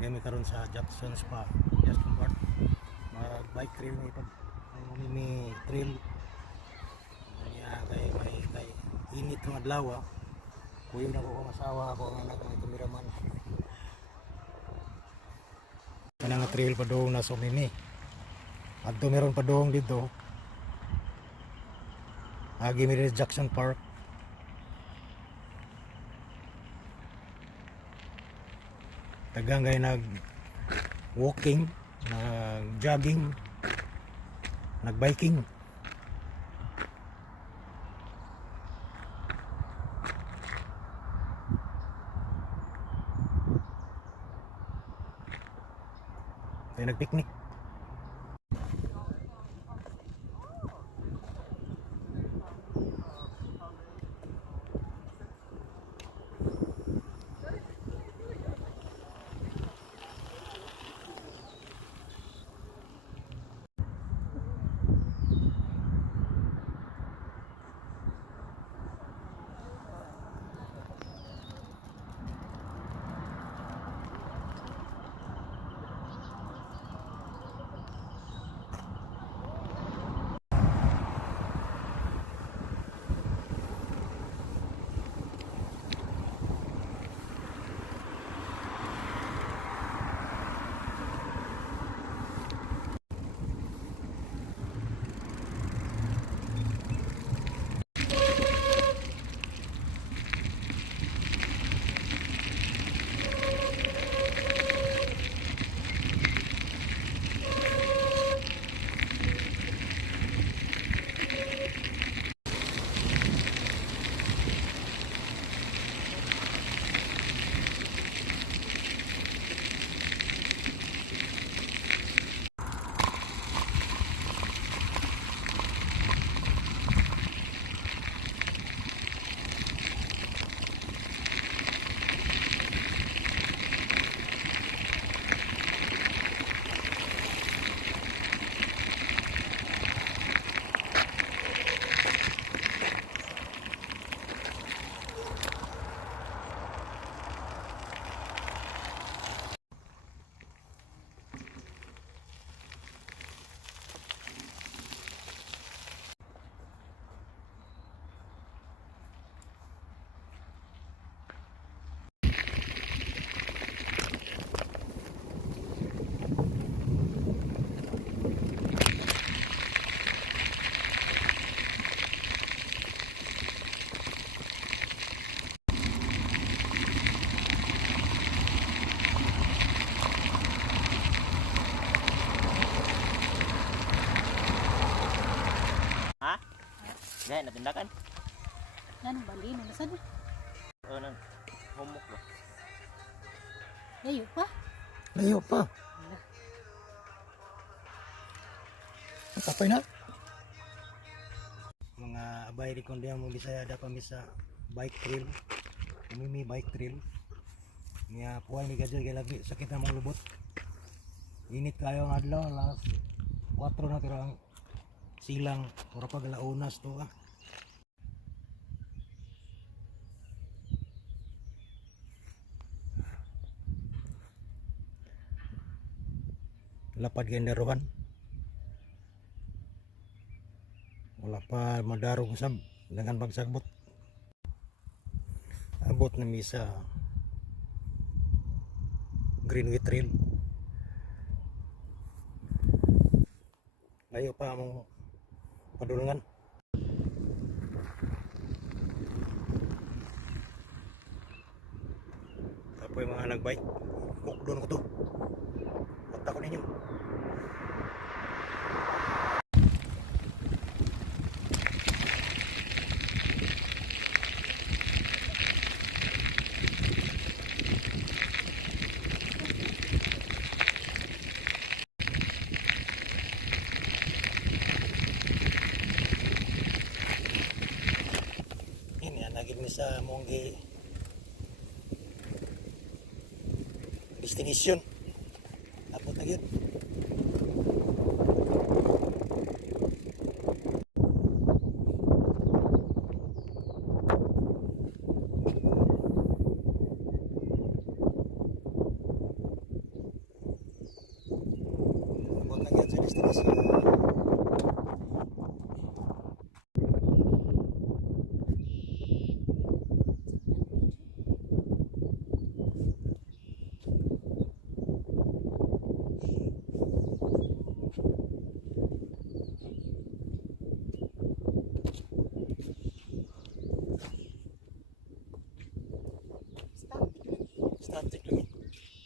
Ngayon may karon sa Jackson Spa, Jackson Park. Mag bike trail ni pag may trail. Kay init ng adlaw. Kuya na ko masawa ako ang anak ng kameraman. Kanang trail pa doon na sumini. Adto meron pa doon dito. Agi mi Jackson Park. Tagang kay nag walking, nag jogging, nag biking. Kaya nag picnic. Gaya na tindakan. Yan ang bali mo nasad. O nang humok ba? Layo pa. Layo pa. Tapay na. Mga abay di kundi ang Bisaya da kami sa bike trail. Kami may bike trail. Niya puway ni gadyo kay labi sakit na mong lubot. Init kayo ang adlaw, alas 4 na pero ang silang ora pa galaunas to ah. Lapad genderohan. Wala pa madarog sab dengan pagsagbot. Abot na misa Greenway Trail. Layo pa mong padulungan. Tapoy mga nagbike. Doon ko to. Punta ko ninyo. Naging sa Monggi destination. Abot na yun. Static lagi.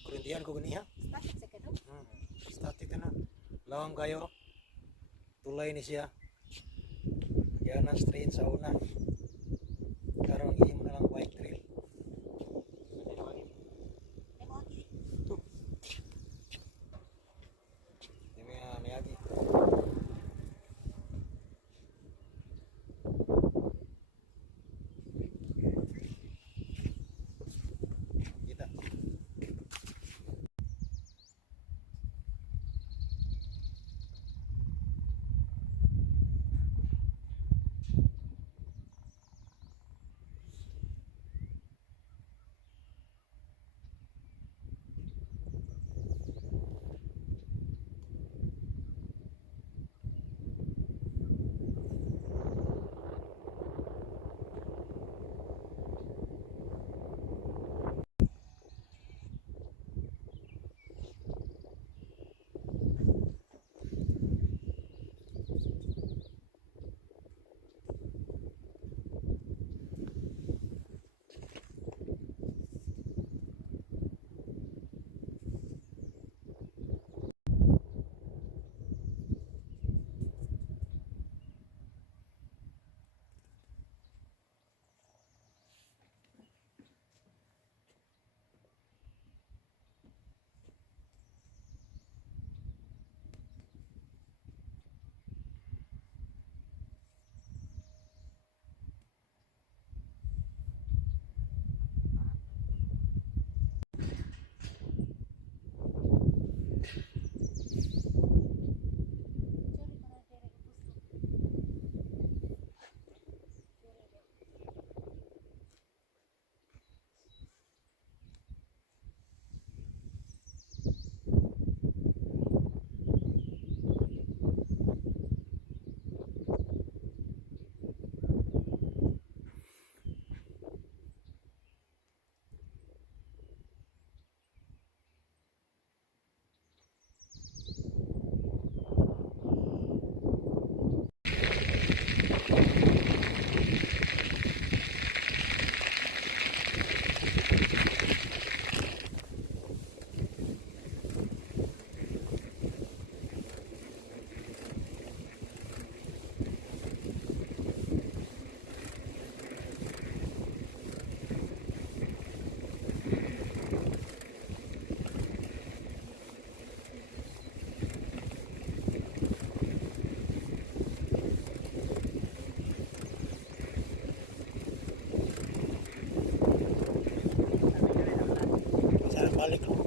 Kurintihan ko ganiha. Static sa kado. Static na. Lawang kayo. Tulay ni siya. Kaya na strain sa una. Karon hindi mo na lang bike trail. Hindi mo yan niyagi. Kita. Balik.